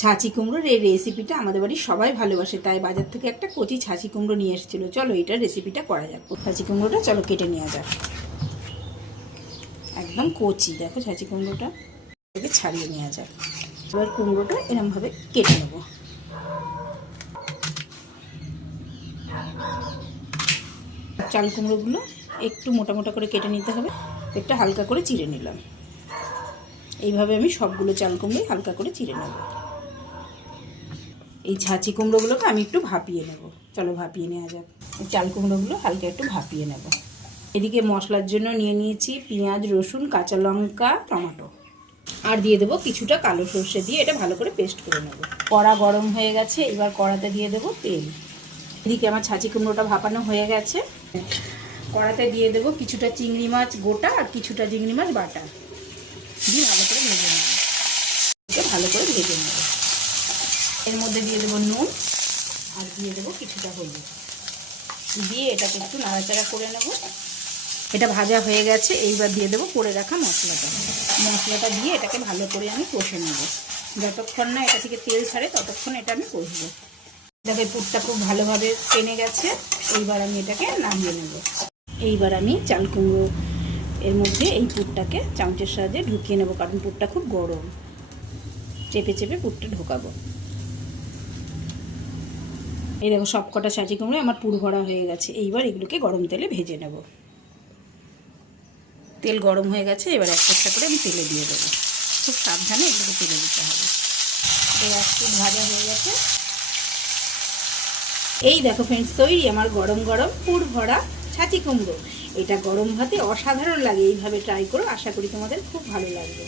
ছাঁচি কুমড়োর এই রেসিপিটা আমাদের বাড়ির সবাই ভালোবাসে, তাই বাজার থেকে একটা কচি ছাঁচি কুমড়ো নিয়ে এসেছিলো। চলো এইটার রেসিপিটা করা যাক। ছাঁচি কুমড়োটা চলো কেটে নেওয়া যাক। একদম কচি, দেখো ছাঁচি কুমড়োটা, এটাকে ছাড়িয়ে নেওয়া যাক। এবার কুমড়োটা এরমভাবে কেটে নেব। চাল কুমড়োগুলো একটু মোটা মোটা করে কেটে নিতে হবে, একটু হালকা করে চিড়ে নিলাম। এইভাবে আমি সবগুলো চাল কুমড়োই হালকা করে চিড়ে নেব। এই ছাঁচি কুমড়োগুলোকে আমি একটু ভাপিয়ে নেব। চলো ভাপিয়ে নেওয়া যাক। চাল কুমড়োগুলো হালকা একটু ভাপিয়ে নেব। এদিকে মশলার জন্য নিয়ে নিয়েছি পেঁয়াজ, রসুন, কাঁচা লঙ্কা, টমেটো, আর দিয়ে দেবো কিছুটা কালো সর্ষে দিয়ে এটা ভালো করে পেস্ট করে নেব। কড়া গরম হয়ে গেছে, এবার কড়াতে দিয়ে দেবো তেল। এদিকে আমার ছাঁচি কুমড়োটা ভাপানো হয়ে গেছে। কড়াতে দিয়ে দেবো কিছুটা চিংড়ি মাছ গোটা আর কিছুটা চিংড়ি মাছ বাটা দিয়ে ভালো করে ভেজে নেব। ভালো করে ভেজে নেব। এর মধ্যে দিয়ে দেবো নুন আর দিয়ে দেবো কিছুটা হলুদ দিয়ে এটাকে একটু নাড়াচাড়া করে নেব। এটা ভাজা হয়ে গেছে, এইবার দিয়ে দেবো করে রাখা মশলাটা দিয়ে এটাকে ভালো করে আমি কষে নেব। যতক্ষণ না এটা থেকে তেল ছাড়ে ততক্ষণ এটা আমি কষবো। এটাকে পুরটা খুব ভালোভাবে টেনে গেছে, এইবার আমি এটাকে নামিয়ে নেব। এইবার আমি চাল কুমড়ো এর মধ্যে এই পুরটাকে চামচের সাহায্যে ঢুকিয়ে নেব, কারণ পুরটা খুব গরম। চেপে চেপে পুরটা ঢোকাবো। এই দেখো সব কটা ছাঁচি কুমড়ো আমার পুর ভরা হয়ে গেছে। এইবার এগুলোকে গরম তেলে ভেজে নেব। তেল গরম হয়ে গেছে, এবার একটা একটা করে আমি তেলে দিয়ে দেবো। খুব সাবধানে এগুলোকে তেলে দিতে হবে। একটু ভাজা হয়ে গেছে। এই দেখো ফ্রেন্ডস, তৈরি আমার গরম গরম পুর ভরা ছাঁচি কুমড়ো। এটা গরম ভাতে অসাধারণ লাগে। এইভাবে ট্রাই করো, আশা করি তোমাদের খুব ভালো লাগবে।